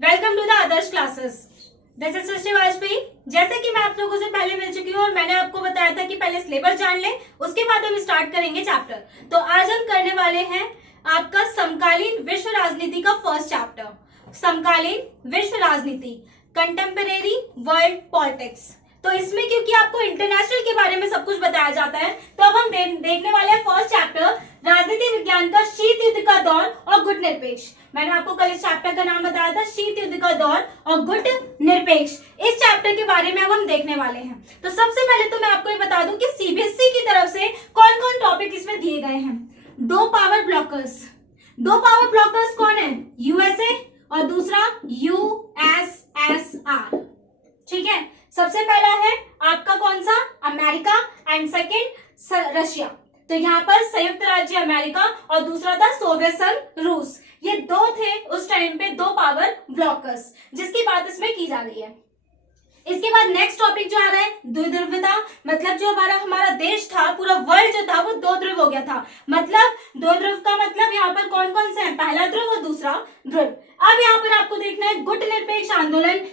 Welcome to the Adarsh classes. This is Srishti Vajpayee. जैसे कि मैं आप लोगों से पहले मिल चुकी हूँ और मैंने आपको बताया था कि पहले सिलेबस जान ले, उसके बाद हम स्टार्ट करेंगे चैप्टर। तो आज हम करने वाले हैं आपका समकालीन विश्व राजनीति का फर्स्ट चैप्टर, समकालीन विश्व राजनीति, कंटेम्परेरी वर्ल्ड पॉलिटिक्स। तो इसमें क्योंकि आपको इंटरनेशनल के बारे में सब कुछ बताया जाता है, तो अब हम देखने वाले हैं फर्स्ट चैप्टर, राजनीति विज्ञान का शीत युद्ध का दौर और गुट निरपेक्ष। मैंने आपको कल इस चैप्टर का नाम बताया था, शीत युद्ध का दौर और गुट निरपेक्ष। इस चैप्टर के बारे में अब हम देखने वाले हैं। तो सबसे पहले तो मैं आपको ये बता दूं कि सीबीएसई की तरफ से कौन कौन टॉपिक इसमें दिए गए हैं। दो पावर ब्लॉकर्स कौन है? यूएसए और दूसरा यूएसएसआर। ठीक है, सबसे पहला है आपका कौन सा? America and second Russia. तो यहाँ पर संयुक्त राज्य अमेरिका और दूसरा था सोवियत संघ रूस। ये दो थे उस टाइम पे, दो पावर ब्लॉकर्स, जिसकी बात इसमें की जा रही है। इसके बाद नेक्स्ट टॉपिक जो आ रहा है द्विध्रुवता, मतलब जो हमारा देश था, पूरा वर्ल्ड जो था वो दो ध्रुव हो गया था। मतलब दो ध्रुव का मतलब यहाँ पर कौन कौन से हैं? पहला ध्रुव और दूसरा ध्रुव। अब यहाँ पर आपको देखना है गुट निरपेक्ष आंदोलन,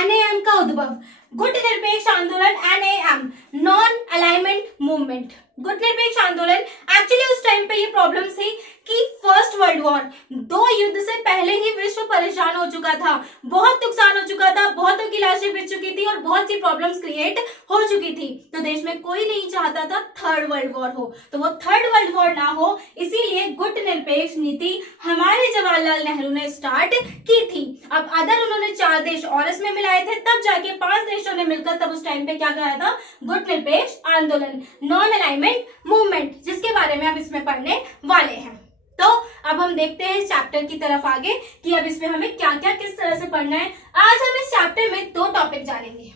NAM का उद्भव। गुट निरपेक्ष आंदोलन NAM, नॉन अलाइनमेंट मूवमेंट। गुट निरपेक्ष आंदोलन एक्चुअली उस टाइम पे ये प्रॉब्लम थी कि फर्स्ट वर्ल्ड वॉर, दो युद्ध से पहले ही विश्व परेशान हो चुका था, बहुत नुकसान हो चुका था, बहुतों की लाशें बिछ चुकी थी और बहुत सी प्रॉब्लम्स क्रिएट हो चुकी थी। तो देश में कोई नहीं चाहता था थर्ड वर्ल्ड वॉर हो, तो वो थर्ड वर्ल्ड वॉर ना हो, इसीलिए गुट निरपेक्ष नीति हमारे जवाहरलाल नेहरू ने स्टार्ट की थी। अब अदर उन्होंने 4 देश और इसमें मिलाए थे, तब जाके 5 देशों ने मिलकर तब उस टाइम पे क्या कराया था? गुट निरपेक्ष आंदोलन, नॉन अलाइनमेंट मूवमेंट, जिसके बारे में हम इसमें पढ़ने वाले हैं। तो अब हम देखते हैं इस चैप्टर की तरफ आगे कि अब इसमें हमें क्या क्या किस तरह से पढ़ना है। आज हम इस चैप्टर में 2 टॉपिक जानेंगे।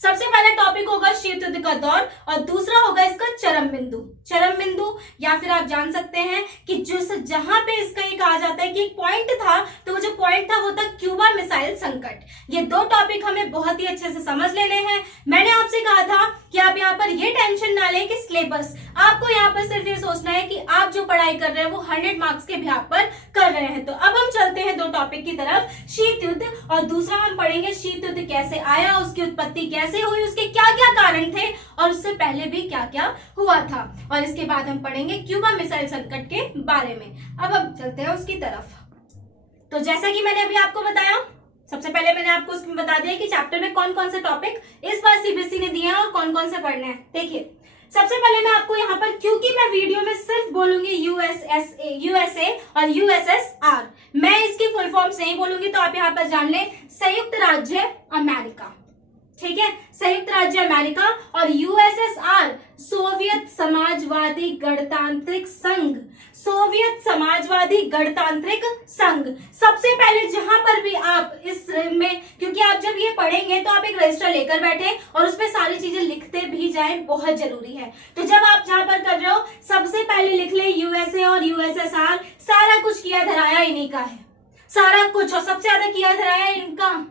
सबसे पहला टॉपिक होगा शीत युद्ध का दौर और दूसरा होगा इसका चरम बिंदु। चरम बिंदु या फिर आप जान सकते हैं कि जहां पे इसका ये कहा जाता है कि एक पॉइंट था, तो वो जो पॉइंट था वो था क्यूबा मिसाइल संकट। ये 2 टॉपिक हमें बहुत ही अच्छे से समझ लेने हैं। मैंने आपसे कहा था कि आप यहाँ पर ये टेंशन ना लें कि सिलेबस, आपको यहाँ पर सिर्फ ये सोचना है कि आप जो पढ़ाई कर रहे हैं वो 100 मार्क्स के बिहाफ पर कर रहे हैं। तो अब हम चलते हैं 2 टॉपिक की तरफ, शीत युद्ध और दूसरा हम पढ़ेंगे शीत युद्ध कैसे आया, उसकी उत्पत्ति कैसे हुई, उसके क्या क्या कारण थे और उससे पहले भी क्या क्या हुआ था, और इसके बाद हम पढ़ेंगे क्यूबा मिसाइल संकट के बारे में। अब हम चलते हैं उसकी तरफ। तो जैसा कि मैंने अभी आपको बताया, सबसे पहले मैंने आपको उसमें बता दिया कि चैप्टर में कौन कौन से टॉपिक इस बार सीबीएसई ने दिए हैं और कौन कौन से पढ़ने हैं। देखिए, सबसे पहले मैं आपको यहाँ पर, क्योंकि मैं वीडियो में सिर्फ बोलूंगी यूएसए और यूएसएसआर, मैं इसकी फुल फॉर्म्स नहीं बोलूंगी, तो आप यहाँ पर जान लें संयुक्त राज्य अमेरिका। ठीक है, संयुक्त राज्य अमेरिका और यूएसएसआर सोवियत समाजवादी गणतांत्रिक संघ, सोवियत समाजवादी गणतांत्रिक संघ। सबसे पहले जहां पर भी आप इस में, क्योंकि आप जब ये पढ़ेंगे तो आप एक रजिस्टर लेकर बैठे और उसमें सारी चीजें लिखते भी जाएं, बहुत जरूरी है। तो जब आप जहां पर कर रहे हो, सबसे पहले लिख ले यूएसए और यूएसएसआर, सारा कुछ किया धराया इन्हीं का है, सारा कुछ, और सबसे ज्यादा किया धराया इनका,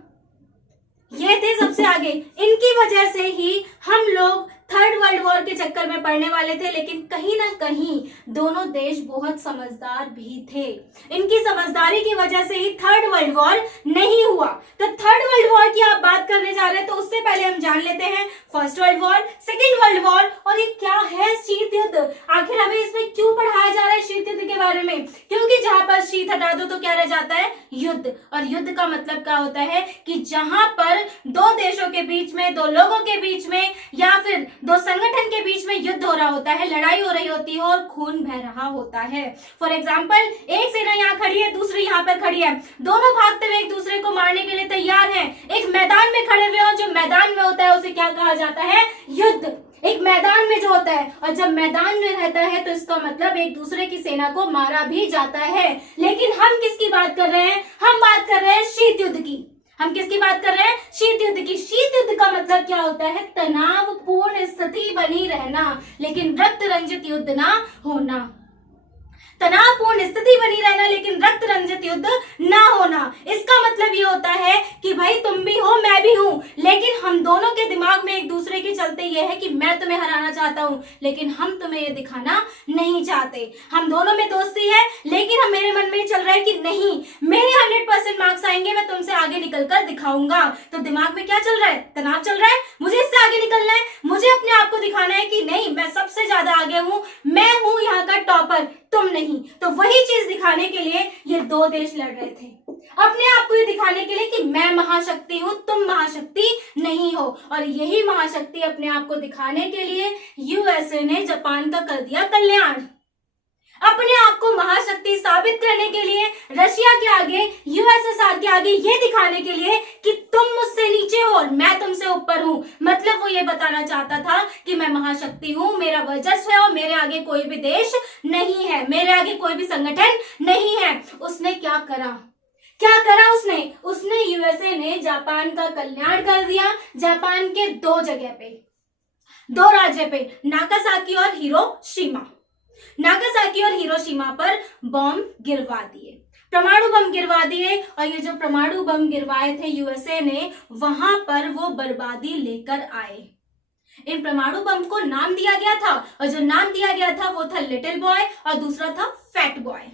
ये थे सबसे आगे। इनकी वजह से ही हम लोग थर्ड वर्ल्ड वॉर के चक्कर में पड़ने वाले थे, लेकिन कहीं ना कहीं दोनों देश बहुत समझदार भी थे। इनकी समझदारी की वजह से ही थर्ड वर्ल्ड वॉर नहीं हुआ। तो थर्ड वर्ल्ड वॉर की आप बात करने जा रहे हैं, तो उससे पहले हम जान लेते हैं first world war, second world war और ये क्या है शीत युद्ध। आखिर हमें इसमें क्यों पढ़ाया जा रहा है शीत युद्ध के बारे में? क्योंकि जहां पर शीत हटा दो तो क्या रह जाता है? युद्ध। और युद्ध का मतलब क्या होता है कि जहां पर 2 देशों के बीच में, 2 लोगों के बीच में या फिर 2 संगठन के बीच में युद्ध हो रहा होता है, लड़ाई हो रही होती है और खून बह रहा होता है। फॉर एग्जाम्पल, एक सेना यहाँ खड़ी है, दूसरी यहाँ पर खड़ी है, दोनों भागते हुए एक दूसरे को मारने के लिए तैयार हैं, एक मैदान में खड़े हुए और जो मैदान में होता है उसे क्या कहा जाता है? युद्ध। एक मैदान में जो होता है, और जब मैदान में रहता है तो इसका मतलब एक दूसरे की सेना को मारा भी जाता है। लेकिन हम किसकी बात कर रहे हैं? हम बात कर रहे हैं शीत युद्ध की। हम किसकी बात कर रहे हैं? शीत युद्ध की। शीत युद्ध का मतलब क्या होता है? तनावपूर्ण स्थिति बनी रहना, लेकिन रक्त रंजित युद्ध ना होना। तनावपूर्ण स्थिति बनी रहना लेकिन रक्त रंजित युद्ध ना होना। इसका मतलब ये होता है कि भाई तुम भी हो मैं भी हूं, लेकिन हम दोनों के दिमाग में एक दूसरे के चलते ये है कि मैं तुम्हें हराना चाहता हूं, लेकिन हम तुम्हें ये दिखाना नहीं चाहते। हम दोनों में दोस्ती है, लेकिन हम मेरे मन में चल रहा है कि नहीं, मेरे 100% मार्क्स आएंगे, मैं तुमसे आगे निकलकर दिखाऊंगा। तो दिमाग में क्या चल रहा है? तनाव चल रहा है, मुझे इससे आगे निकलना है, मुझे अपने आप को दिखाना है कि नहीं मैं सबसे ज्यादा आगे हूं, मैं हूं यहाँ का टॉपर, तुम नहीं। तो वही चीज दिखाने के लिए ये दो देश लड़ रहे थे, अपने आप को ये दिखाने के लिए कि मैं महाशक्ति हूं, तुम महाशक्ति नहीं हो। और यही महाशक्ति अपने आप को दिखाने के लिए यूएसए ने जापान का कर दिया कल्याण। अपने आप को महाशक्ति साबित करने के लिए रशिया के आगे, यूएसएसआर के आगे ये दिखाने के लिए कि तुम मुझसे नीचे हो और मैं तुमसे ऊपर हूं। मतलब वो ये बताना चाहता था कि मैं महाशक्ति हूं, मेरा वर्चस्व है और मेरे आगे कोई भी देश नहीं है, मेरे आगे कोई भी संगठन नहीं है। उसने क्या करा? उसने यूएसए ने जापान का कल्याण कर दिया। जापान के दो जगह पे, दो राज्य पे, नागासाकी और हिरोशिमा। नागासाकी और हिरोशिमा पर बॉम्ब गिरवा दिए, परमाणु बम गिरवा दिए। और ये जो परमाणु बम गिरवाए थे यूएसए ने, वहां पर वो बर्बादी लेकर आए। इन परमाणु बम को नाम दिया गया था, और जो नाम दिया गया था वो था लिटिल बॉय और दूसरा था फैट बॉय।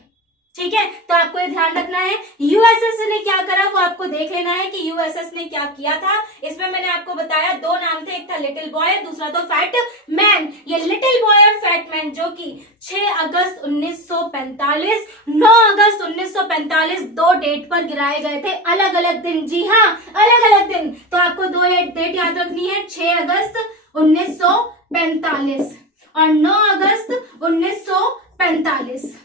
ठीक है, तो आपको ये ध्यान रखना है। यूएसएस ने क्या करा वो आपको देख लेना है कि यूएसएस ने क्या किया था। इसमें मैंने आपको बताया दो नाम थे, एक था लिटिल बॉय, दूसरा तो फैट मैन। ये लिटिल बॉय और फैट मैन जो कि 6 अगस्त 1945, 9 अगस्त 1945 दो डेट पर गिराए गए थे, अलग अलग दिन। जी हाँ, अलग अलग दिन। तो आपको दो डेट याद रखनी है, 6 अगस्त 1945 और 9 अगस्त 1945।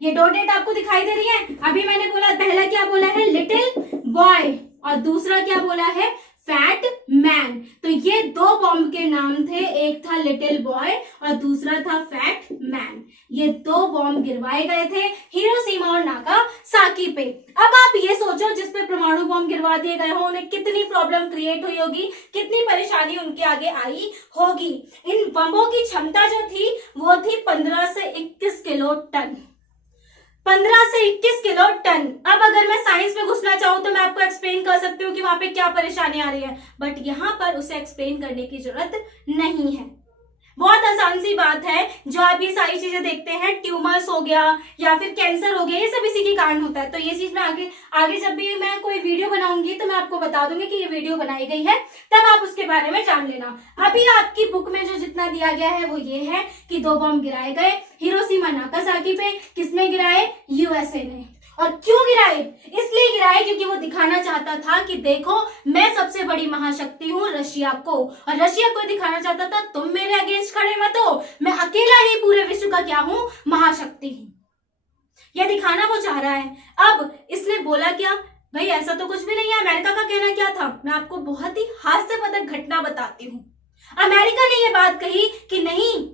ये दो डेट आपको दिखाई दे रही है। अभी मैंने बोला, पहला क्या बोला है? लिटिल बॉय, और दूसरा क्या बोला है? Fat man. तो ये दो बॉम्ब के नाम थे, एक था लिटिल बॉय और दूसरा था फैट मैन। ये दो बॉम्ब गिरवाए गए थे हिरोशिमा और नागासाकी पे। अब आप ये सोचो, जिस पे परमाणु बॉम्ब गिरवा दिए गए हो उन्हें कितनी प्रॉब्लम क्रिएट हुई होगी, कितनी परेशानी उनके आगे आई होगी। इन बमों की क्षमता जो थी वो थी 15 से 21 किलो टन। 15 से 21 किलो टन। अब अगर मैं साइंस में घुसना चाहूं तो मैं आपको एक्सप्लेन कर सकती हूँ कि वहां पे क्या परेशानी आ रही है, बट यहाँ पर उसे एक्सप्लेन करने की जरूरत नहीं है। बहुत आसान सी बात है। जो आप ये सारी चीजें देखते हैं, ट्यूमर्स हो गया या फिर कैंसर हो गया, ये सब इसी के कारण होता है। तो ये चीज मैं आगे जब भी मैं कोई वीडियो बनाऊंगी तो मैं आपको बता दूंगी कि ये वीडियो बनाई गई है, तब आप उसके बारे में जान लेना। अभी आपकी बुक में जो जितना दिया गया है वो ये है कि दो बॉम्ब गिराए गए हिरोशिमा नागासाकी पे। किसने गिराए? यूएसए ने। और क्यों गिराए? इसलिए गिराए क्योंकि वो दिखाना चाहता था कि देखो मैं सबसे बड़ी महाशक्ति हूं रशिया को, और रशिया को दिखाना चाहता था तुम मेरे अगेंस्ट खड़े मत हो, मैं अकेला ही पूरे विश्व का क्या हूं? महाशक्ति हूं। यह दिखाना वो चाह रहा है। अब इसने बोला क्या? भाई ऐसा तो कुछ भी नहीं है। अमेरिका का कहना क्या था? मैं आपको बहुत ही हास्यपदक घटना बताती हूँ। अमेरिका ने यह बात कही कि नहीं,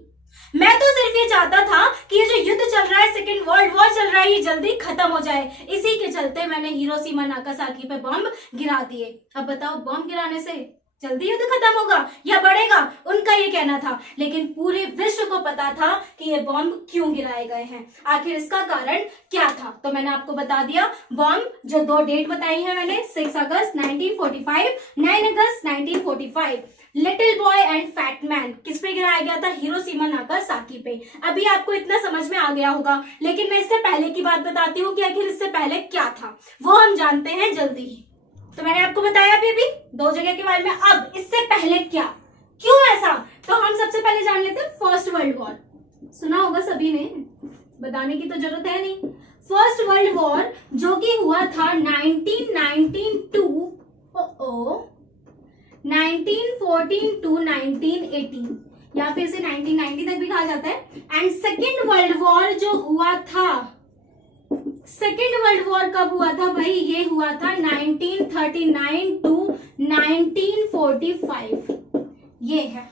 मैं तो सिर्फ ये चाहता था कि ये जो युद्ध चल रहा है, सेकेंड वर्ल्ड वॉर चल रहा है, ये जल्दी खत्म हो जाए। इसी के चलते मैंने हिरोशिमा नागासाकी पे बॉम्ब गिरा दिए। अब बताओ, बॉम्ब गिराने से जल्दी युद्ध खत्म होगा या बढ़ेगा? उनका ये कहना था। लेकिन पूरे विश्व को पता था कि ये बॉम्ब क्यों गिराए गए हैं, आखिर इसका कारण क्या था। तो मैंने आपको बता दिया। बॉम्ब जो दो डेट बताई है मैंने, 6 अगस्त 1945, 9 अगस्त 1945। Little boy and fat man किस पे गिराया गया था? हिरोशिमा नागासाकी पे। अभी आपको इतना समझ में आ गया होगा, लेकिन मैं इससे पहले की बात बताती हूँ कि आखिर इससे पहले क्या था, वो हम जानते हैं जल्दी ही। तो मैंने आपको बताया अभी दो जगह के बारे में। अब इससे पहले क्या, क्यों ऐसा, तो हम सबसे पहले जान लेते हैं फर्स्ट वर्ल्ड वॉर। सुना होगा सभी ने, बताने की तो जरूरत है नहीं। फर्स्ट वर्ल्ड वॉर जो कि हुआ था 1914 टू 1918, या फिर से 1990 तक भी कहा जाता है। एंड सेकेंड वर्ल्ड वॉर जो हुआ था, सेकेंड वर्ल्ड वॉर कब हुआ था भाई? ये हुआ था 1939 टू 1945। ये है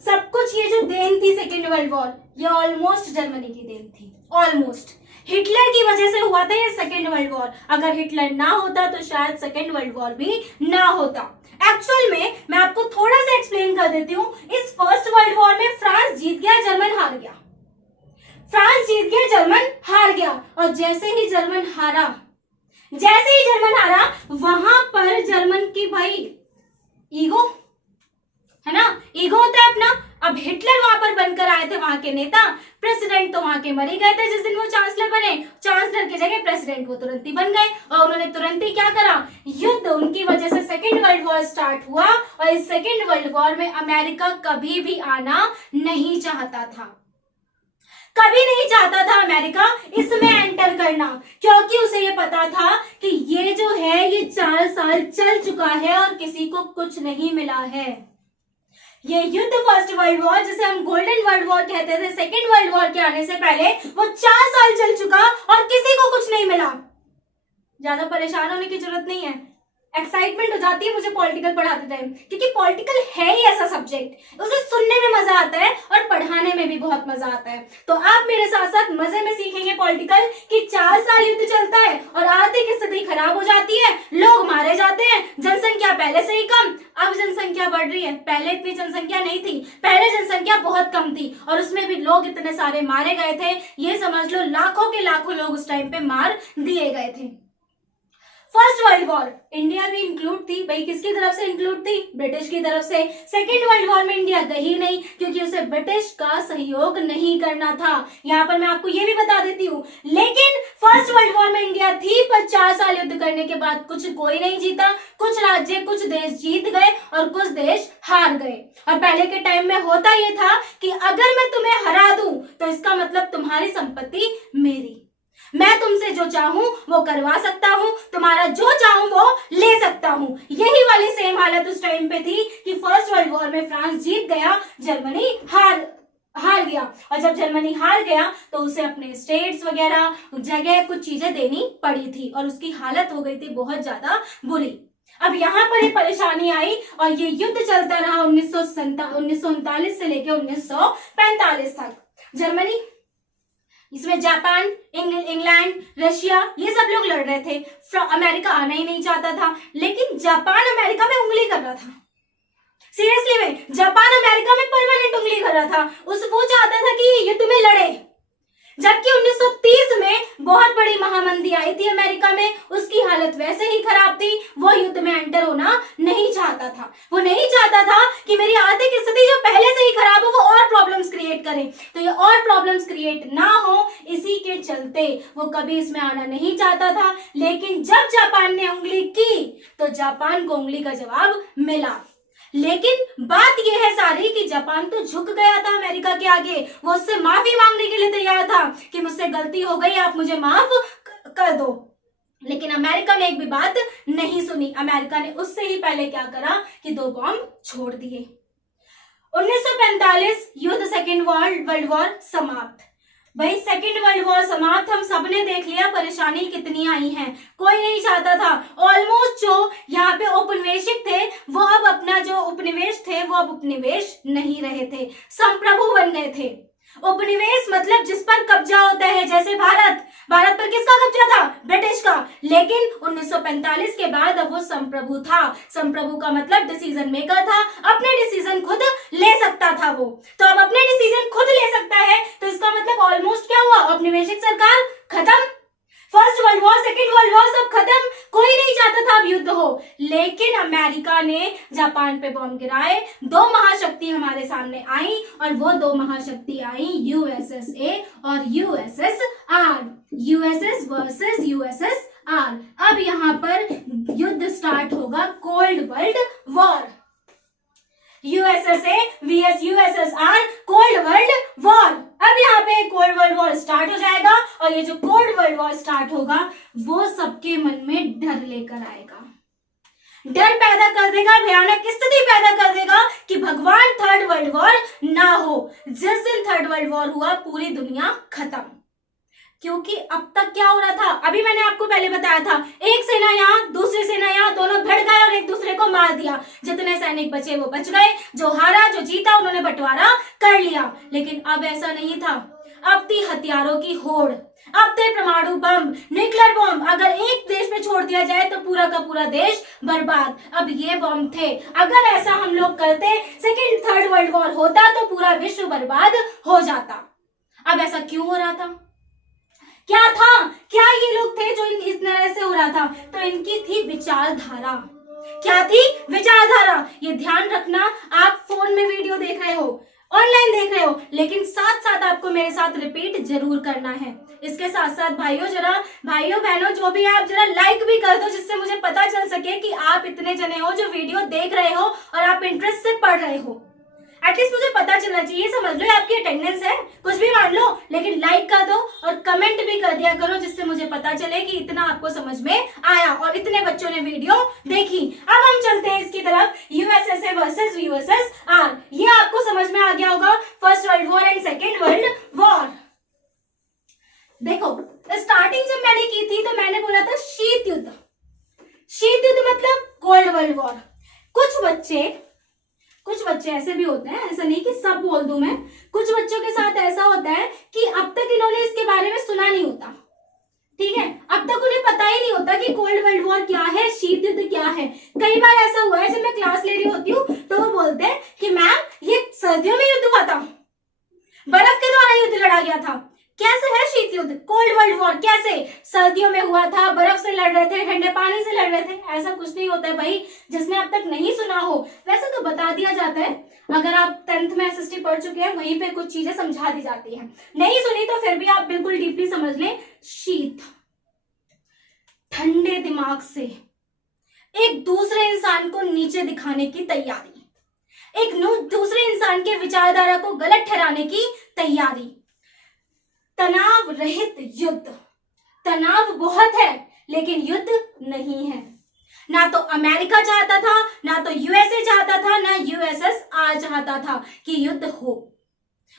सब कुछ। ये जो देन थी सेकेंड वर्ल्ड वॉर, ये ऑलमोस्ट जर्मनी की देन थी। ऑलमोस्ट हिटलर की वजह से हुआ था ये सेकेंड वर्ल्ड वॉर। अगर हिटलर ना होता तो शायद सेकेंड वर्ल्ड वॉर भी ना होता। एक्चुअल में मैं आपको थोड़ा सा एक्सप्लेन कर देती हूँ। इस फर्स्ट वर्ल्ड वॉर में फ्रांस जीत गया, जर्मन हार गया। फ्रांस जीत गया, जर्मन हार गया। और जैसे ही जर्मन हारा, वहां पर जर्मन की भाई ईगो है ना, ईगो होता है अपना, अब हिटलर वहां पर बनकर आए थे, वहां के नेता। प्रेसिडेंट तो वहां के मर ही गए थे जिस दिन वो चांसलर बने। चांसलर की जगह प्रेसिडेंट वो तुरंत ही बन गए और उन्होंने तुरंत ही क्या करा, युद्ध, उनकी वजह से सेकेंड वर्ल्ड वॉर स्टार्ट हुआ। और इस सेकेंड वर्ल्ड वॉर में अमेरिका कभी भी आना नहीं चाहता था, कभी नहीं चाहता था अमेरिका इसमें एंटर करना, क्योंकि उसे ये पता था कि ये जो है ये 4 साल चल चुका है और किसी को कुछ नहीं मिला है। ये युद्ध फर्स्ट वर्ल्ड वॉर, जिसे हम गोल्डन वर्ल्ड वॉर कहते थे, सेकेंड वर्ल्ड वॉर के आने से पहले वो 4 साल चल चुका और किसी को कुछ नहीं मिला। ज्यादा परेशान होने की जरूरत नहीं है। एक्साइटमेंट हो जाती है मुझे पॉलिटिकल पढ़ाते टाइम, क्योंकि पॉलिटिकल है ही ऐसा सब्जेक्ट, उसे सुनने में मजा आता है और पढ़ाने में भी बहुत मजा आता है। तो आप मेरे साथ साथ मजे में सीखेंगे पॉलिटिकल कि 4 साल युद्ध चलता है और आर्थिक स्थिति खराब हो जाती है, लोग मारे जाते हैं, जनसंख्या पहले से ही कम, अब जनसंख्या बढ़ रही है। पहले इतनी जनसंख्या नहीं थी, पहले जनसंख्या बहुत कम थी और उसमें भी लोग इतने सारे मारे गए थे, ये समझ लो लाखों के लाखों लोग उस टाइम पे मार दिए गए थे। फर्स्ट वर्ल्ड वॉर इंडिया भी इंक्लूड थी, भाई किसकी तरफ से इंक्लूड थी, ब्रिटिश की तरफ से। सेकेंड वर्ल्ड वॉर में इंडिया गई नहीं क्योंकि उसे ब्रिटिश का सहयोग नहीं करना था। यहाँ पर मैं आपको ये भी बता देती हूँ, लेकिन फर्स्ट वर्ल्ड वॉर में इंडिया थी, पर 4 साल युद्ध करने के बाद कुछ कोई नहीं जीता, कुछ राज्य कुछ देश जीत गए और कुछ देश हार गए। और पहले के टाइम में होता ये था कि अगर मैं तुम्हें हरा दूं तो इसका मतलब तुम्हारी संपत्ति मेरी, मैं तुमसे जो चाहूं वो करवा सकता हूं, तुम्हारा जो चाहूं वो ले सकता हूं। यही वाली सेम हालत उस टाइम पे थी कि फर्स्ट वर्ल्ड वॉर में फ्रांस जीत गया, जर्मनी हार गया। और जब जर्मनी हार गया तो उसे अपने स्टेट्स वगैरह जगह कुछ चीजें देनी पड़ी थी और उसकी हालत हो गई थी बहुत ज्यादा बुरी। अब यहाँ पर एक परेशानी आई और ये युद्ध चलता रहा 1939 से लेकर 1945 तक। जर्मनी, इसमें जापान, इंग्लैंड, रशिया, ये सब लोग लड़ रहे थे। अमेरिका आना ही नहीं चाहता था, लेकिन जापान अमेरिका में उंगली कर रहा था। सीरियसली में जापान अमेरिका में परमानेंट उंगली कर रहा था, वो चाहता था कि युद्ध में लड़े। जबकि 1930 में बहुत बड़ी महामंदी आई थी अमेरिका में, उसकी हालत वैसे ही खराब थी, वो युद्ध में एंटर होना नहीं चाहता था। वो नहीं चाहता था कि मेरी आर्थिक स्थिति जो पहले से ही खराब हो वो और प्रॉब्लम्स क्रिएट करे, तो ये और प्रॉब्लम्स क्रिएट ना हो इसी के चलते वो कभी इसमें आना नहीं चाहता था। लेकिन जब जापान ने उंगली की तो जापान को उंगली का जवाब मिला। लेकिन बात यह है सारी कि जापान तो झुक गया था अमेरिका के आगे, वो उससे माफी मांगने के लिए तैयार था कि मुझसे गलती हो गई, आप मुझे माफ कर दो। लेकिन अमेरिका ने एक भी बात नहीं सुनी। अमेरिका ने उससे ही पहले क्या करा कि 2 बॉम्ब छोड़ दिए। 1945 युद्ध, सेकेंड वर्ल्ड वॉर समाप्त। भाई सेकेंड वर्ल्ड वॉर समाप्त, हम सबने देख लिया परेशानी कितनी आई है, कोई नहीं चाहता था। ऑलमोस्ट जो यहाँ पे औपनिवेशिक थे वो अब अपना जो उपनिवेश थे वो अब उपनिवेश नहीं रहे थे, संप्रभु बन गए थे। उपनिवेश मतलब जिस पर कब्जा होता है, जैसे भारत पर किसका कब्जा था, ब्रिटिश का। लेकिन 1945 के बाद अब वो संप्रभु था। संप्रभु का मतलब डिसीजन मेकर था, अपने डिसीजन खुद ले सकता था वो। तो अब अपने डिसीजन खुद ले सकता है, तो इसका मतलब ऑलमोस्ट क्या हुआ, औपनिवेशिक सरकार खत्म। First world war, second world war सब खत्म, कोई नहीं चाहता था अब युद्ध हो। लेकिन अमेरिका ने जापान पे बॉम्ब गिराए, 2 महाशक्ति हमारे सामने आई और वो 2 महाशक्ति आई यूएसएसए और यूएसएसआर, यूएसएस वर्सेस यूएसएसआर। अब यहाँ पर युद्ध स्टार्ट होगा, cold world war. USA VS USSR, cold world war. अब यहाँ पे कोल्ड वर्ल्ड वॉर स्टार्ट हो जाएगा और ये जो कोल्ड वर्ल्ड वॉर स्टार्ट होगा वो सबके मन में डर लेकर आएगा, डर पैदा कर देगा, भयानक स्थिति पैदा कर देगा कि भगवान थर्ड वर्ल्ड वॉर ना हो। जिस दिन थर्ड वर्ल्ड वॉर हुआ पूरी दुनिया खत्म। क्योंकि अब तक क्या हो रहा था, अभी मैंने आपको पहले बताया था, एक सेना यहाँ दूसरी सेना यहाँ, दोनों भिड़ गए और एक दूसरे को मार दिया। जितने सैनिक बचे वो बच गए, जो हारा जो जीता उन्होंने बंटवारा कर लिया। लेकिन अब ऐसा नहीं था, अब थी हथियारों की होड़, अब थे परमाणु बम, न्यूक्लियर बम। अगर एक देश में छोड़ दिया जाए तो पूरा का पूरा देश बर्बाद। अब ये बम थे, अगर ऐसा हम लोग करते, सेकेंड थर्ड वर्ल्ड वॉर होता तो पूरा विश्व बर्बाद हो जाता। अब ऐसा क्यों हो रहा था, क्या था, क्या ये लोग थे जो इस तरह से हो रहा था, तो इनकी थी विचारधारा। क्या थी, विचारधारा। ये ध्यान रखना, आप फोन में वीडियो देख रहे हो, ऑनलाइन देख रहे हो, लेकिन साथ साथ आपको मेरे साथ रिपीट जरूर करना है। इसके साथ साथ भाइयों बहनों जो भी आप जरा लाइक भी कर दो, जिससे मुझे पता चल सके कि आप इतने जने हो जो वीडियो देख रहे हो और आप इंटरेस्ट से पढ़ रहे हो। एटलीस्ट मुझे पता चलना चाहिए, समझ लो आपकी अटेंडेंस है, कुछ भी मान लो, लेकिन लाइक कर दो और कमेंट भी कर दिया करो, जिससे मुझे पता चले कि इतना आपको समझ में आया और इतने बच्चों ने वीडियो देखी। अब हम चलते हैं इसकी तरफ, यूएसएसए वर्सेस यूएसएसआर। ये आपको समझ में आ गया होगा, first world war and second world war. देखो स्टार्टिंग जब मैंने की थी तो मैंने बोला था शीत युद्ध। शीत युद्ध मतलब कोल्ड वर्ल्ड वॉर। कुछ बच्चे ऐसे भी होते हैं, ऐसा नहीं कि सब बोल दूं मैं, कुछ बच्चों के साथ ऐसा होता है कि अब तक इन्होंने इसके बारे में सुना नहीं होता, ठीक है, अब तक उन्हें पता ही नहीं होता कि कोल्ड वर्ल्ड वॉर क्या है, शीत युद्ध क्या है। कई बार ऐसा हुआ है जब मैं क्लास ले रही होती हूँ तो वो बोलते हैं कि मैम ये सर्दियों में युद्ध हुआ था, बर्फ के द्वारा युद्ध लड़ा गया था। कैसे है शीत युद्ध, कोल्ड वर्ल्ड वॉर कैसे, सर्दियों में हुआ था, बर्फ से लड़ रहे थे, ठंडे पानी से लड़ रहे थे? ऐसा कुछ नहीं होता है भाई, जिसने अब तक नहीं सुना हो। वैसे तो बता दिया जाता है, अगर आप 10th में एसएसटी पढ़ चुके हैं वहीं पे कुछ चीजें समझा दी जाती हैं, नहीं सुनी तो फिर भी आप बिल्कुल डीपली समझ लें। शीत, ठंडे दिमाग से एक दूसरे इंसान को नीचे दिखाने की तैयारी, एक दूसरे इंसान के विचारधारा को गलत ठहराने की तैयारी। तनाव रहित युद्ध, तनाव बहुत है लेकिन युद्ध नहीं है। ना तो अमेरिका चाहता था, ना तो यूएसए चाहता था, ना यूएसएसआर चाहता था कि युद्ध हो।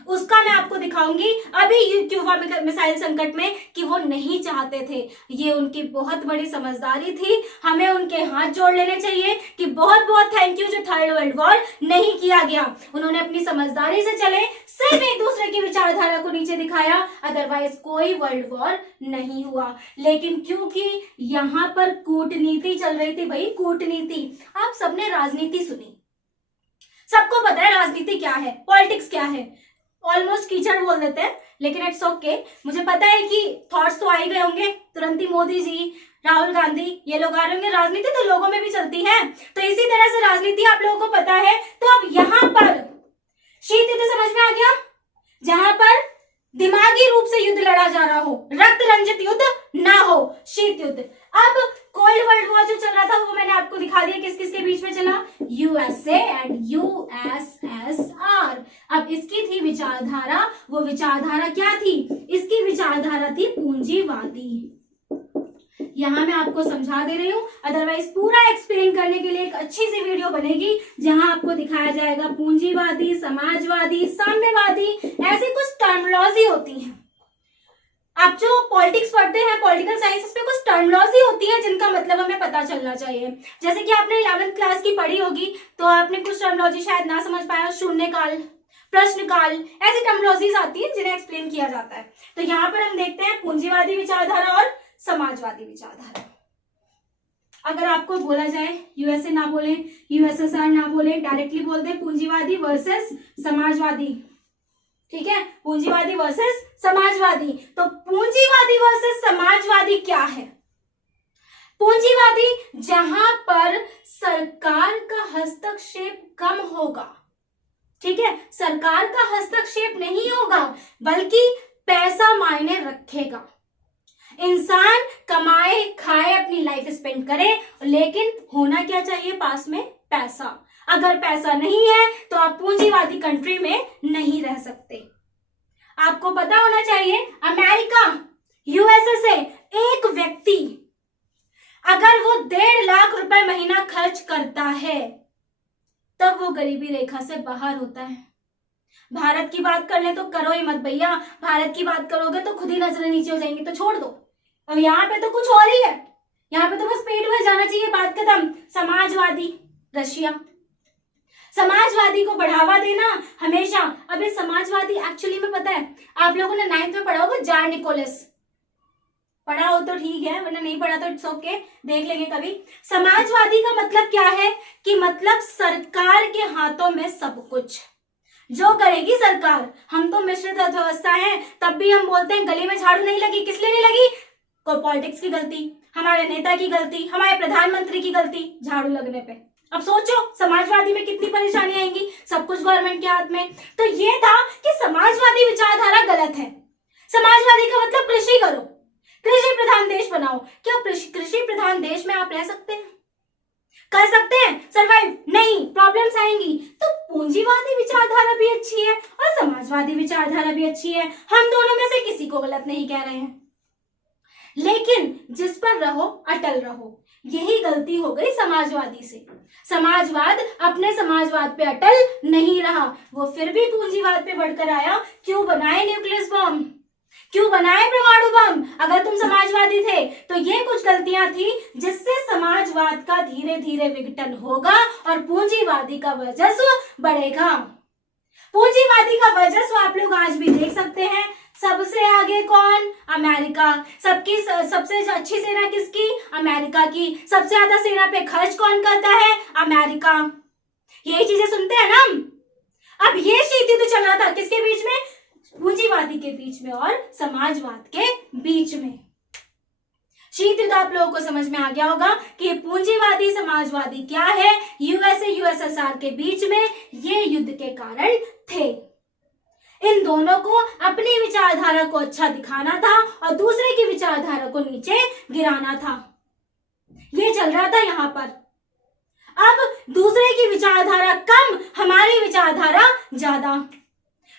उसका मैं आपको दिखाऊंगी अभी क्यूबा मिसाइल संकट में कि वो नहीं चाहते थे। ये उनकी बहुत बड़ी समझदारी थी, हमें उनके हाथ जोड़ लेने चाहिए कि बहुत बहुत थैंक यू जो थर्ड वर्ल्ड वॉर नहीं किया गया। उन्होंने अपनी समझदारी से चले, सिर्फ एक दूसरे की विचारधारा को नीचे दिखाया, अदरवाइज कोई वर्ल्ड वॉर नहीं हुआ। लेकिन क्योंकि यहाँ पर कूटनीति चल रही थी, भाई कूटनीति। आप सबने राजनीति सुनी, सबको पता है राजनीति क्या है, पॉलिटिक्स क्या है, ऑलमोस्ट कीचड़ बोल देते हैं, लेकिन इट्स ओके। मुझे पता है कि थॉट्स तो आ ही गए होंगे, तुरंत ही मोदी जी, राहुल गांधी, ये लोग आ रहे होंगे। राजनीति तो लोगों में भी चलती है, तो इसी तरह से राजनीति आप लोगों को पता है। तो अब यहाँ पर शीत युद्ध समझ में आ गया, जहां पर दिमागी रूप से युद्ध लड़ा जा रहा हो, रक्त रंजित युद्ध ना हो, शीत युद्ध। अब कोल्ड वर्ल्ड वॉर जो चल रहा था वो मैंने आपको दिखा दिया किस किस के बीच में चला, यूएसए एंड यूएसएसआर। अब इसकी थी विचारधारा, वो विचारधारा क्या थी, इसकी विचारधारा थी पूंजीवादी। यहां मैं आपको समझा दे रही हूं, अदरवाइज पूरा एक्सप्लेन करने के लिए एक अच्छी सी वीडियो बनेगी जहां आपको दिखाया जाएगा पूंजीवादी, समाजवादी, साम्यवादी, ऐसी कुछ टर्मिनोलॉजी होती है। आप जो पॉलिटिक्स पढ़ते हैं, पॉलिटिकल साइंस में कुछ टर्मिनोलॉजी होती है जिनका मतलब हमें पता चलना चाहिए। जैसे कि आपने 11th क्लास की पढ़ी होगी तो आपने कुछ टर्मिनोलॉजी शायद ना समझ पाया, शून्यकाल, प्रश्नकाल, ऐसी टर्मिनोलॉजीज आती है जिन्हें एक्सप्लेन किया जाता है। तो यहाँ पर हम देखते हैं पूंजीवादी विचारधारा और समाजवादी विचारधारा। अगर आपको बोला जाए यूएसए ना बोले, यूएसएसआर ना बोले, डायरेक्टली बोल दे पूंजीवादी वर्सेस समाजवादी, ठीक है, पूंजीवादी वर्सेस समाजवादी। तो पूंजीवादी वर्सेस समाजवादी क्या है? पूंजीवादी जहां पर सरकार का हस्तक्षेप कम होगा, ठीक है, सरकार का हस्तक्षेप नहीं होगा बल्कि पैसा मायने रखेगा। इंसान कमाए खाए अपनी लाइफ स्पेंड करे, लेकिन होना क्या चाहिए पास में, पैसा। अगर पैसा नहीं है तो आप पूंजीवादी कंट्री में नहीं रह सकते। आपको पता होना चाहिए अमेरिका, यूएसए, एक व्यक्ति अगर वो 1.5 लाख रुपए महीना खर्च करता है तब वो गरीबी रेखा से बाहर होता है। भारत की बात कर ले तो करो ही मत भैया, भारत की बात करोगे तो खुद ही नजरें नीचे हो जाएंगी, तो छोड़ दो। और यहाँ पे तो कुछ और ही है, यहाँ पे तो बस पेट भर जाना चाहिए, बात खत्म। समाजवादी, रशिया, समाजवादी को बढ़ावा देना हमेशा। अब ये समाजवादी एक्चुअली में पता है, आप लोगों ने 9th में पढ़ा होगा, जार निकोलस, पढ़ा हो तो ठीक है, वरना नहीं पढ़ा तो इट्स ओके, देख लेंगे कभी। समाजवादी का मतलब क्या है कि मतलब सरकार के हाथों में सब कुछ, जो करेगी सरकार। हम तो मिश्रित अर्थव्यवस्था है, तब भी हम बोलते हैं गली में झाड़ू नहीं लगी, किस लिए नहीं लगी, कोई पॉलिटिक्स की गलती, हमारे नेता की गलती, हमारे प्रधानमंत्री की गलती, झाड़ू लगने पे। अब सोचो समाजवादी में कितनी परेशानी आएंगी, सब कुछ गवर्नमेंट के हाथ में। तो ये था कि समाजवादी विचारधारा गलत है। समाजवादी का मतलब कृषि करो, कृषि प्रधान देश बनाओ। क्या कृषि प्रधान देश में आप रह सकते हैं, कर सकते हैं सरवाइव? नहीं, प्रॉब्लम्स आएंगी। तो पूंजीवादी विचारधारा भी अच्छी है और समाजवादी विचारधारा भी अच्छी है, हम दोनों में से किसी को गलत नहीं कह रहे हैं, लेकिन जिस पर रहो अटल रहो। यही गलती हो गई समाजवादी से। समाजवाद अपने समाजवाद पे अटल नहीं रहा, वो फिर भी पूंजीवाद पे बढ़कर आया। क्यों बनाए न्यूक्लियस बम, क्यों बनाए परमाणु बम? अगर तुम समाजवादी थे तो ये कुछ गलतियां थी जिससे समाजवाद का धीरे धीरे विघटन होगा और पूंजीवादी का वर्चस्व बढ़ेगा। पूंजीवादी का वर्चस्व आप लोग आज भी देख सकते हैं। सबसे आगे कौन? अमेरिका। सबसे अच्छी सेना किसकी? अमेरिका की। सबसे ज्यादा सेना पे खर्च कौन करता है? अमेरिका। यही चीजें सुनते हैं ना हम। अब ये शीत युद्ध चल रहा था किसके बीच में? पूंजीवादी के बीच में और समाजवाद के बीच में। शीत युद्ध आप लोगों को समझ में आ गया होगा कि पूंजीवादी समाजवादी क्या है। यूएसए यूएसएसआर के बीच में ये युद्ध के कारण थे। इन दोनों को अपनी विचारधारा को अच्छा दिखाना था और दूसरे की विचारधारा को नीचे गिराना था। ये चल रहा था यहां पर। अब दूसरे की विचारधारा कम, हमारी विचारधारा ज्यादा।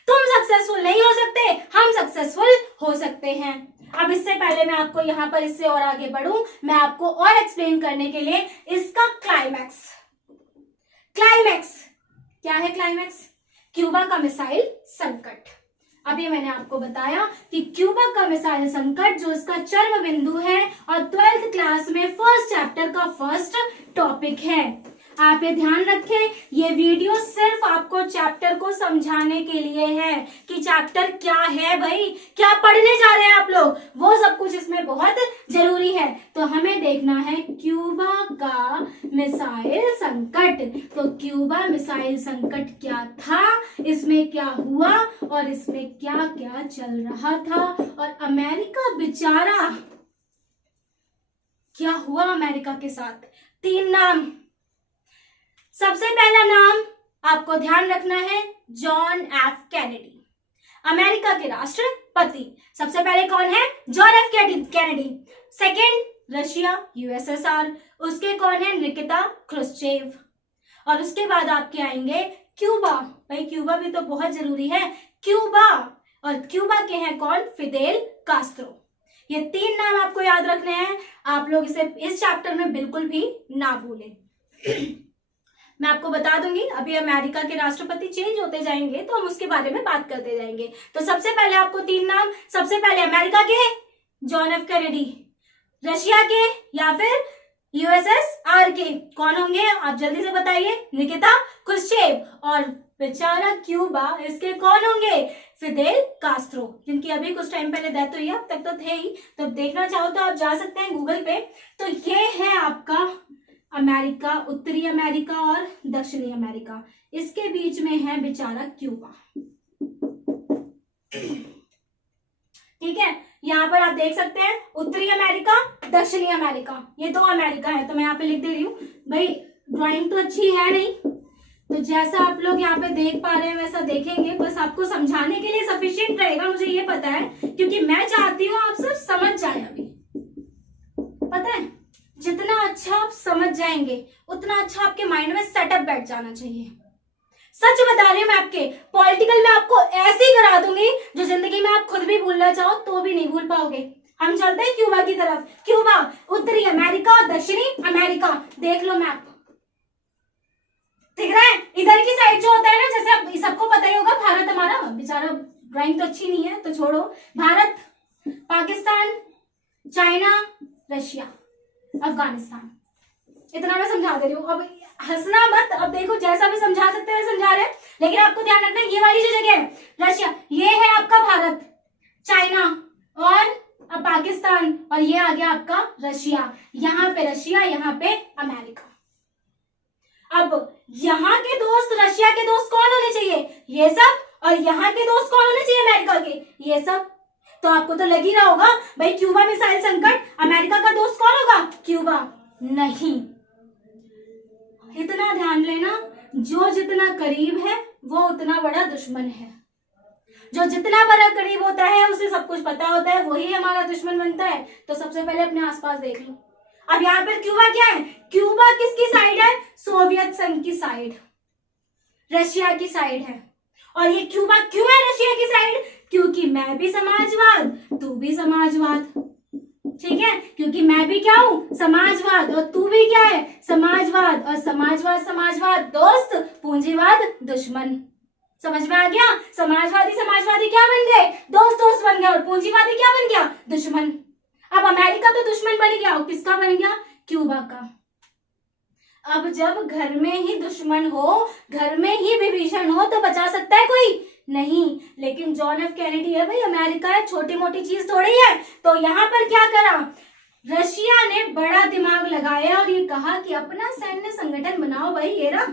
तुम सक्सेसफुल नहीं हो सकते, हम सक्सेसफुल हो सकते हैं। अब इससे पहले मैं आपको यहां पर इससे और आगे बढ़ूं, मैं आपको और एक्सप्लेन करने के लिए इसका क्लाइमैक्स क्या है? क्लाइमैक्स क्यूबा का मिसाइल संकट। अभी मैंने आपको बताया कि क्यूबा का मिसाइल संकट जो इसका चरम बिंदु है और 12th क्लास में फर्स्ट चैप्टर का फर्स्ट टॉपिक है। आप ये ध्यान रखें, ये वीडियो सिर्फ आपको चैप्टर को समझाने के लिए है कि चैप्टर क्या है भाई, क्या पढ़ने जा रहे हैं आप लोग, वो सब कुछ इसमें बहुत जरूरी है। तो हमें देखना है क्यूबा का मिसाइल संकट। तो क्यूबा मिसाइल संकट क्या था, इसमें क्या हुआ और इसमें क्या क्या चल रहा था और अमेरिका बेचारा क्या हुआ अमेरिका के साथ। 3 नाम। सबसे पहला नाम आपको ध्यान रखना है, जॉन एफ कैनेडी, अमेरिका के राष्ट्रपति। सबसे पहले कौन है? John F Kennedy. Second Russia USSR, उसके कौन है? निकिता क्रुश्चेव। और उसके बाद आपके आएंगे क्यूबा। भाई क्यूबा भी तो बहुत जरूरी है। क्यूबा, और क्यूबा के हैं कौन? फिदेल कास्ट्रो। ये 3 नाम आपको याद रखने हैं। आप लोग इसे इस चैप्टर में बिल्कुल भी ना भूलें। मैं आपको बता दूंगी, अभी अमेरिका के राष्ट्रपति चेंज होते जाएंगे तो हम उसके बारे में बात करते जाएंगे। तो सबसे पहले आपको 3 नाम, सबसे पहले अमेरिका के जॉन एफ कैनेडी, रशिया के या फिर यूएसएसआर के कौन होंगे आप जल्दी से बताइए? निकिता क्रुश्चेव। और बेचारा क्यूबा, इसके कौन होंगे? फिदेल कास्ट्रो, जिनकी अभी कुछ टाइम पहले डेथ हुई है, अब तक तो थे ही। तो देखना चाहो तो आप जा सकते हैं गूगल पे। तो ये है आपका अमेरिका, उत्तरी अमेरिका और दक्षिणी अमेरिका, इसके बीच में है बेचारा क्यूबा। ठीक है, यहाँ पर आप देख सकते हैं उत्तरी अमेरिका, दक्षिणी अमेरिका, ये 2 अमेरिका है। तो मैं यहाँ पे लिख दे रही हूँ। भाई ड्राइंग तो अच्छी है नहीं, तो जैसा आप लोग यहाँ पे देख पा रहे हैं वैसा देखेंगे, बस आपको समझाने के लिए सफिशिएंट रहेगा, मुझे ये पता है, क्योंकि मैं चाहती हूँ आप सब समझ जाए। अभी पता है, जितना अच्छा आप समझ जाएंगे उतना अच्छा आपके माइंड में सेटअप बैठ जाना चाहिए। सच बता रही हूँ मैं, आपके पॉलिटिकल में आपको ऐसे ही करा दूंगी जो जिंदगी में आप खुद भी भूलना चाहो तो भी नहीं भूल पाओगे। हम चलते हैं क्यूबा की तरफ। क्यूबा, उत्तरी अमेरिका और दक्षिणी अमेरिका। देख लो मैप, दिख रहा है? इधर की साइड जो होता है ना, जैसे आप सबको पता ही होगा, भारत हमारा, बेचारा ड्राइंग तो अच्छी नहीं है तो छोड़ो, भारत, पाकिस्तान, चाइना, रशिया, अफगानिस्तान। इतना मैं समझा दे रही हूँ, अब हंसना मत। अब देखो जैसा भी समझा सकते हैं समझा रहे हैं, लेकिन आपको ध्यान रखना है ये वाली जो जगह है रशिया, ये है आपका भारत, चाइना और पाकिस्तान, और ये आ गया आपका रशिया। यहाँ पे रशिया, यहाँ पे अमेरिका। अब यहाँ के दोस्त, रशिया के दोस्त कौन होने चाहिए? ये सब। और यहाँ के दोस्त कौन होने चाहिए? अमेरिका के, ये सब। तो आपको तो लग ही रहा होगा भाई क्यूबा मिसाइल संकट, अमेरिका का दोस्त कौन होगा? क्यूबा नहीं, इतना ध्यान लेना, जो जितना करीब है वो उतना बड़ा दुश्मन है। जो जितना बड़ा करीब होता है उसे सब कुछ पता होता है, वही हमारा दुश्मन बनता है। तो सबसे पहले अपने आसपास देख लो। अब यहाँ पर क्यूबा क्या है? क्यूबा किसकी साइड है? सोवियत संघ की साइड, रशिया की साइड है। और ये क्यूबा क्यों है रशिया की साइड? क्योंकि मैं भी समाजवाद, तू भी समाजवाद, ठीक है? क्योंकि मैं भी क्या हूं? समाजवाद, और तू भी क्या है? समाजवाद। और समाजवाद समाजवाद दोस्त, पूंजीवाद दुश्मन। समझ में आ गया? समाजवादी समाजवादी क्या बन गए? दोस्त दोस्त बन गए, और पूंजीवादी क्या बन गया? दुश्मन। अब अमेरिका तो दुश्मन बन गया, और किसका बन गया? क्यूबा का। अब जब घर में ही दुश्मन हो, घर में ही विभीषण हो, तो बचा सकता है कोई? नहीं। लेकिन जॉन एफ कैनेडी है भाई, अमेरिका है, छोटी मोटी चीज थोड़ी है। तो यहाँ पर क्या करा? रशिया ने बड़ा दिमाग लगाया और ये कहा कि अपना सैन्य संगठन बनाओ भाई। ये ना,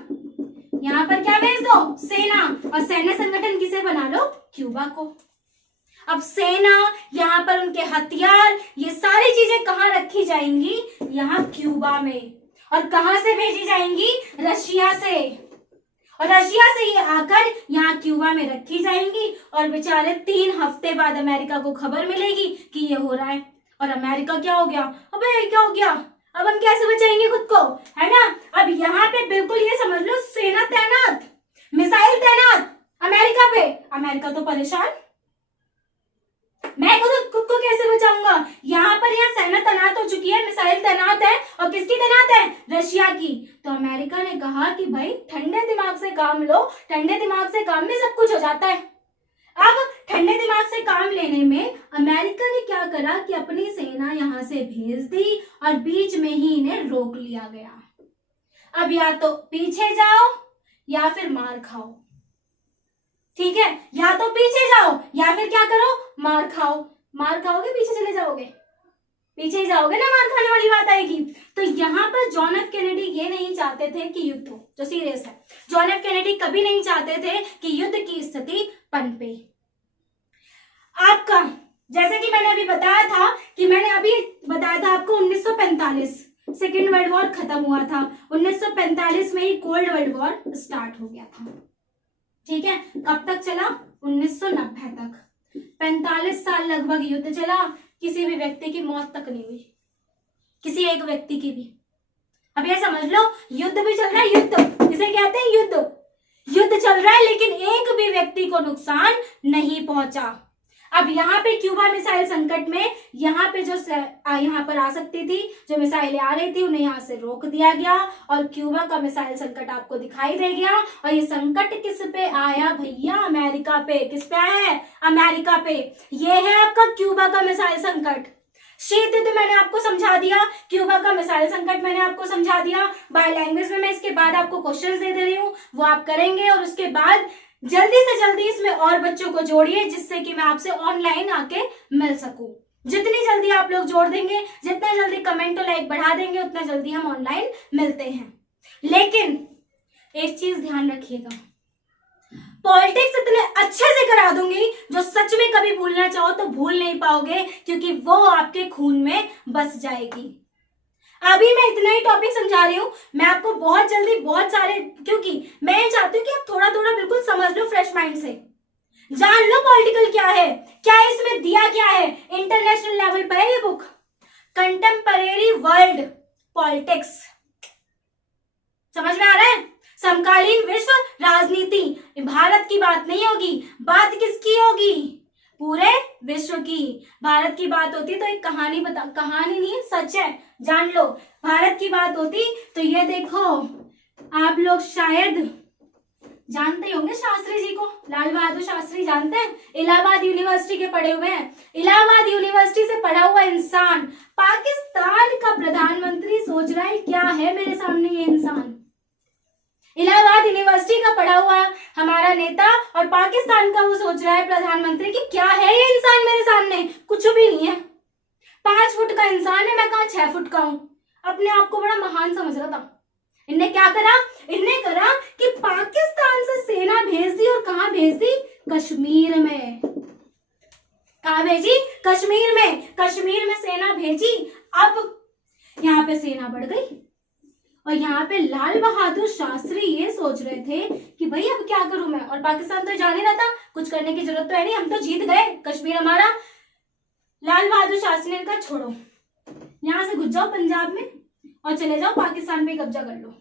यहाँ पर क्या भेज दो? सेना। और सैन्य संगठन किसे बना लो? क्यूबा को। अब सेना, यहाँ पर उनके हथियार, ये सारी चीजें कहाँ रखी जाएंगी? यहाँ क्यूबा में। और कहां से भेजी जाएंगी? रशिया से। और रशिया से ये आकर यहाँ क्यूबा में रखी जाएंगी। और बेचारे 3 हफ्ते बाद अमेरिका को खबर मिलेगी कि ये हो रहा है। और अमेरिका क्या हो गया? अबे क्या हो गया? अब हम कैसे बचाएंगे खुद को, है ना? अब यहाँ पे बिल्कुल ये समझ लो, सेना तैनात, मिसाइल तैनात अमेरिका पे। अमेरिका तो परेशान, मैं खुद को कैसे बचाऊंगा? यहाँ पर यहाँ सेना तैनात हो चुकी है, मिसाइल तैनात है, और किसकी तैनात है? रशिया की। तो अमेरिका ने कहा कि भाई ठंडे दिमाग से काम लो, ठंडे दिमाग से काम में सब कुछ हो जाता है। अब ठंडे दिमाग से काम लेने में अमेरिका ने क्या करा कि अपनी सेना यहां से भेज दी, और बीच में ही इन्हें रोक लिया गया। अब या तो पीछे जाओ या फिर मार खाओ, ठीक है? या तो पीछे जाओ या फिर क्या करो? मार खाओ। मार खाओगे, पीछे चले जाओगे? पीछे ही जाओगे ना, मार खाने वाली बात आएगी। तो यहाँ पर जॉन एफ कैनेडी ये नहीं चाहते थे कि युद्ध हो, जो सीरियस है। जॉन एफ कैनेडी कभी नहीं चाहते थे कि युद्ध की स्थिति पनपे। आपका जैसे कि मैंने अभी बताया था आपको 1945 सेकेंड वर्ल्ड वॉर खत्म हुआ था। 1945 में ही कोल्ड वर्ल्ड वॉर स्टार्ट हो गया था, ठीक है? कब तक चला? 1990 तक। 45 साल लगभग युद्ध चला, किसी भी व्यक्ति की मौत तक नहीं हुई, किसी एक व्यक्ति की भी। अब ये समझ लो, युद्ध भी चल रहा है, युद्ध इसे कहते हैं युद्ध चल रहा है, लेकिन एक भी व्यक्ति को नुकसान नहीं पहुंचा। अब यहाँ पे क्यूबा मिसाइल संकट में यहाँ पे जो यहाँ पर आ सकती थी, जो मिसाइलें आ रही थी, उन्हें यहाँ से रोक दिया गया, और क्यूबा का मिसाइल संकट आपको दिखाई दे गया। और ये संकट किस पे आया भैया? अमेरिका पे। किस पे आया है? अमेरिका पे। ये है आपका क्यूबा का मिसाइल संकट। शीत युद्ध मैंने आपको समझा दिया, क्यूबा का मिसाइल संकट मैंने आपको समझा दिया। बाय लैंग्वेज में मैं इसके बाद आपको क्वेश्चंस दे रही हूँ, वो आप करेंगे। और उसके बाद जल्दी से जल्दी इसमें और बच्चों को जोड़िए, जिससे कि मैं आपसे ऑनलाइन आके मिल सकूं। जितनी जल्दी आप लोग जोड़ देंगे, जितना जल्दी कमेंट और लाइक बढ़ा देंगे, उतना जल्दी हम ऑनलाइन मिलते हैं। लेकिन एक चीज ध्यान रखिएगा, पॉलिटिक्स इतने अच्छे से करा दूंगी, जो सच में कभी भूलना चाहो तो भूल नहीं पाओगे, क्योंकि वो आपके खून में बस जाएगी। अभी मैं इतना ही टॉपिक समझा रही हूँ, मैं आपको बहुत जल्दी बहुत सारे, क्योंकि मैं ये चाहती हूँ कि आप थोड़ा थोड़ा बिल्कुल समझ लो, फ्रेश माइंड से जान लो पॉलिटिकल क्या है, क्या इसमें दिया क्या है। इंटरनेशनल लेवल पर है ये बुक, कंटेम्परेरी वर्ल्ड पॉलिटिक्स। समझ में आ रहा है? समकालीन विश्व राजनीति। भारत की बात नहीं होगी, बात किसकी होगी? पूरे विश्व की। भारत की बात होती तो एक कहानी नहीं, सच है, जान लो। भारत की बात होती तो ये देखो, आप लोग शायद जानते होंगे शास्त्री जी को, लाल बहादुर शास्त्री, जानते हैं? इलाहाबाद यूनिवर्सिटी के पढ़े हुए हैं। इलाहाबाद यूनिवर्सिटी से पढ़ा हुआ इंसान पाकिस्तान का प्रधानमंत्री सोच रहा है क्या है मेरे सामने ये इंसान। इलाहाबाद यूनिवर्सिटी का पढ़ा हुआ हमारा नेता और पाकिस्तान का वो सोच रहा है प्रधानमंत्री कि क्या है ये इंसान मेरे सामने? कुछ भी नहीं है, 5 फुट का इंसान है, मैं कहाँ 6 फुट का हूं। अपने आप को बड़ा महान समझ रहा था। इनने क्या करा? इनने करा कि पाकिस्तान से सेना भेज दी, और कहाँ भेज दी? कश्मीर में। कहाँ भेजी? कश्मीर में। कश्मीर में सेना भेजी। अब यहाँ पे सेना बढ़ गई, और यहाँ पे लाल बहादुर शास्त्री ये सोच रहे थे कि भाई अब क्या करूं मैं, और पाकिस्तान तो जान ही रहा था कुछ करने की जरूरत तो है नहीं, हम तो जीत गए, कश्मीर हमारा। लाल बहादुर शास्त्री ने कहा छोड़ो, यहाँ से घुस जाओ पंजाब में और चले जाओ पाकिस्तान पे कब्जा कर लो।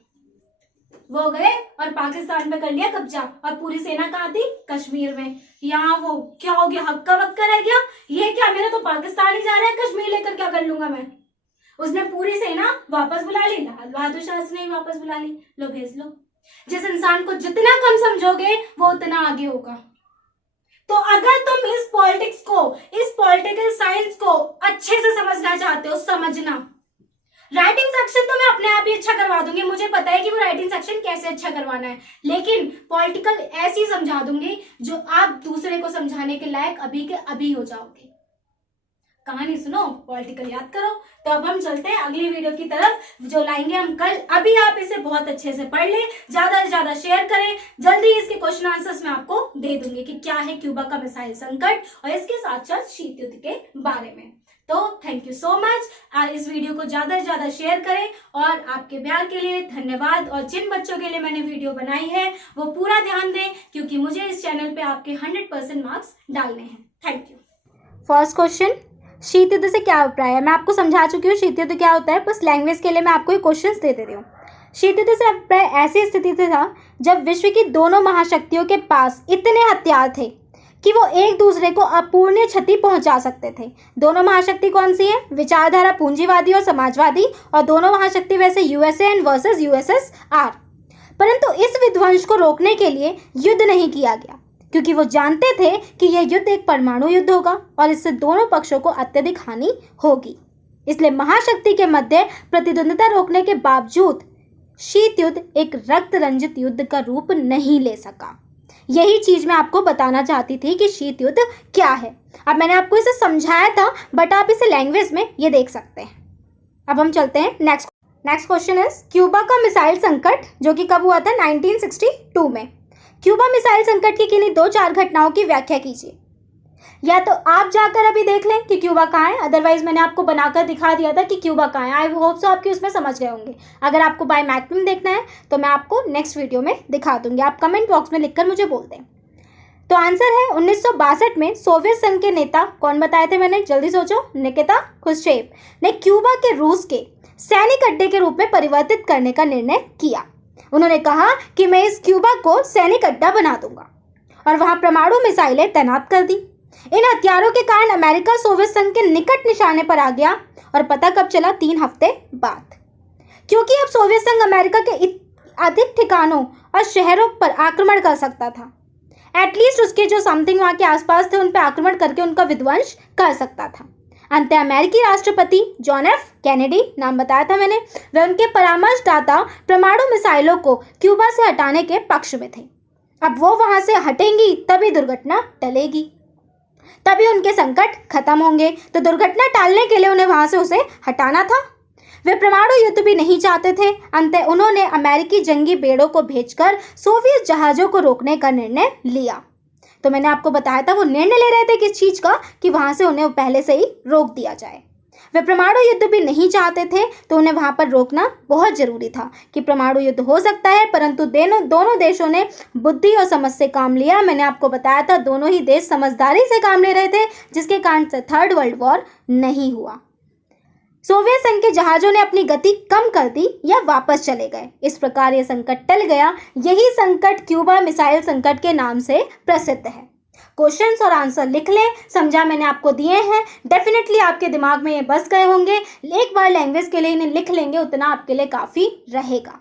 वो गए और पाकिस्तान पे कर लिया कब्जा, और पूरी सेना कहाँ थी? कश्मीर में। यहाँ वो क्या हो गया, हक्का बक्का रह गया, ये क्या, मेरा तो पाकिस्तान ही जा रहा है, कश्मीर लेकर क्या कर लूंगा मैं। उसने पूरी सेना वापस बुला ली, लाल बहादुर शास्त्री ने वापस बुला ली, लो भेज लो। जिस इंसान को जितना कम समझोगे वो उतना आगे होगा। तो अगर तुम इस पॉलिटिक्स को, इस पॉलिटिकल साइंस को अच्छे से समझना चाहते हो, समझना। राइटिंग सेक्शन तो मैं अपने आप ही अच्छा करवा दूंगी, मुझे पता है कि वो राइटिंग सेक्शन कैसे अच्छा करवाना है, लेकिन पॉलिटिकल ऐसी समझा दूंगी जो आप दूसरे को समझाने के लायक अभी के अभी हो जाओगे। कहानी सुनो, पॉलिटिकल याद करो। तो अब हम चलते हैं अगली वीडियो की तरफ जो लाएंगे हम कल। अभी आप इसे बहुत अच्छे से पढ़ लें, ज्यादा से ज्यादा शेयर करें, जल्दी इसके क्वेश्चन आंसर्स मैं आपको दे दूंगी कि क्या है क्यूबा का मिसाइल संकट और इसके साथ साथ शीत युद्ध के बारे में। तो थैंक यू सो मच। इस वीडियो को ज्यादा से ज्यादा शेयर करें और आपके प्यार के लिए धन्यवाद। और जिन बच्चों के लिए मैंने वीडियो बनाई है वो पूरा ध्यान दें, क्योंकि मुझे इस चैनल पे आपके 100% मार्क्स डालने हैं। Thank you. फर्स्ट क्वेश्चन, शीत युद्ध से क्या अभिप्राय है? मैं आपको समझा चुकी हूँ शीत युद्ध क्या होता है, बस लैंग्वेज के लिए मैं आपको ये क्वेश्चंस दे रही हूँ। शीत युद्ध से अभिप्राय ऐसी स्थिति से था जब विश्व की दोनों महाशक्तियों के पास इतने हथियार थे कि वो एक दूसरे को अपूर्णीय क्षति पहुंचा सकते थे। दोनों महाशक्ति कौन सी है? विचारधारा पूंजीवादी और समाजवादी, और दोनों महाशक्ति वैसे यूएसए एंड वर्सेस यूएसएसआर। परंतु इस विध्वंस को रोकने के लिए युद्ध नहीं किया गया, क्योंकि वो जानते थे कि यह युद्ध एक परमाणु युद्ध होगा और इससे दोनों पक्षों को अत्यधिक हानि होगी। इसलिए महाशक्ति के मध्य प्रतिद्वंद्विता रोकने के बावजूद शीत युद्ध एक रक्त रंजित युद्ध का रूप नहीं ले सका। यही चीज मैं आपको बताना चाहती थी कि शीत युद्ध क्या है। अब मैंने आपको इसे समझाया था, बट आप इसे लैंग्वेज में ये देख सकते हैं। अब हम चलते हैं नेक्स्ट क्वेश्चन इज क्यूबा का मिसाइल संकट, जो कि कब हुआ था? 1962 में। क्यूबा मिसाइल संकट की किन्हीं 2-4 घटनाओं की व्याख्या कीजिए। या तो आप जाकर अभी देख लें कि क्यूबा कहाँ है, अदरवाइज मैंने आपको बनाकर दिखा दिया था कि क्यूबा कहाँ है। आई होप सो आपके उसमें समझ गए होंगे। अगर आपको बाय मैक्सिमम देखना है तो मैं आपको नेक्स्ट वीडियो में दिखा दूंगी, आप कमेंट बॉक्स में लिखकर मुझे बोल दें। तो आंसर है 1962 में सोवियत संघ के नेता, कौन बताए थे मैंने, जल्दी सोचो, निकिता क्रुश्चेव ने क्यूबा के रूस के सैनिक अड्डे के रूप में परिवर्तित करने का निर्णय किया। उन्होंने कहा कि मैं इस क्यूबा को सैनिक अड्डा बना दूंगा और वहां परमाणु मिसाइलें तैनात कर दी। इन हथियारों के कारण अमेरिका सोवियत संघ के निकट निशाने पर आ गया, और पता कब चला? 3 हफ्ते बाद। क्योंकि अब सोवियत संघ अमेरिका के अधिक ठिकानों और शहरों पर आक्रमण कर सकता था। एटलीस्ट उसके जो समथिंग वहां के आसपास थे उन पर आक्रमण करके उनका विध्वंस कर सकता था। अंत अमेरिकी राष्ट्रपति जॉन एफ कैनेडी, नाम बताया था मैंने, वे उनके परामर्शदाता परमाणु मिसाइलों को क्यूबा से हटाने के पक्ष में थे। अब वो वहां से हटेंगी तभी दुर्घटना टलेगी, तभी उनके संकट खत्म होंगे। तो दुर्घटना टालने के लिए उन्हें वहां से उसे हटाना था। वे परमाणु युद्ध भी नहीं चाहते थे। अंत उन्होंने अमेरिकी जंगी बेड़ों को भेजकर सोवियत जहाजों को रोकने का निर्णय लिया। तो मैंने आपको बताया था वो निर्णय ले रहे थे किस चीज का, कि वहां से उन्हें पहले से ही रोक दिया जाए। वे परमाणु युद्ध भी नहीं चाहते थे, तो उन्हें वहां पर रोकना बहुत जरूरी था कि परमाणु युद्ध हो सकता है, परंतु दोनों देशों ने बुद्धि और समझ से काम लिया। मैंने आपको बताया था दोनों ही देश समझदारी से काम ले रहे थे, जिसके कारण से 3rd वर्ल्ड वॉर नहीं हुआ। सोवियत संघ के जहाजों ने अपनी गति कम कर दी या वापस चले गए। इस प्रकार यह संकट टल गया। यही संकट क्यूबा मिसाइल संकट के नाम से प्रसिद्ध है। क्वेश्चंस और आंसर लिख लें, समझा मैंने आपको दिए हैं, डेफिनेटली आपके दिमाग में ये बस गए होंगे। एक बार लैंग्वेज के लिए इन्हें लिख लेंगे, उतना आपके लिए काफ़ी रहेगा।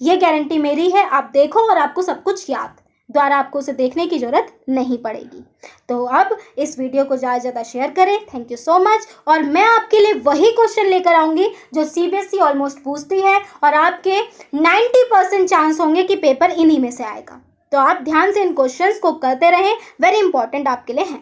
ये गारंटी मेरी है। आप देखो और आपको सब कुछ याद, द्वारा आपको उसे देखने की जरूरत नहीं पड़ेगी। तो अब इस वीडियो को ज़्यादा से ज़्यादा शेयर करें। Thank you so much. और मैं आपके लिए वही क्वेश्चन लेकर आऊँगी जो CBSE ऑलमोस्ट पूछती है, और आपके 90% चांस होंगे कि पेपर इन्हीं में से आएगा। तो आप ध्यान से इन क्वेश्चंस को करते रहें, वेरी इंपॉर्टेंट आपके लिए हैं।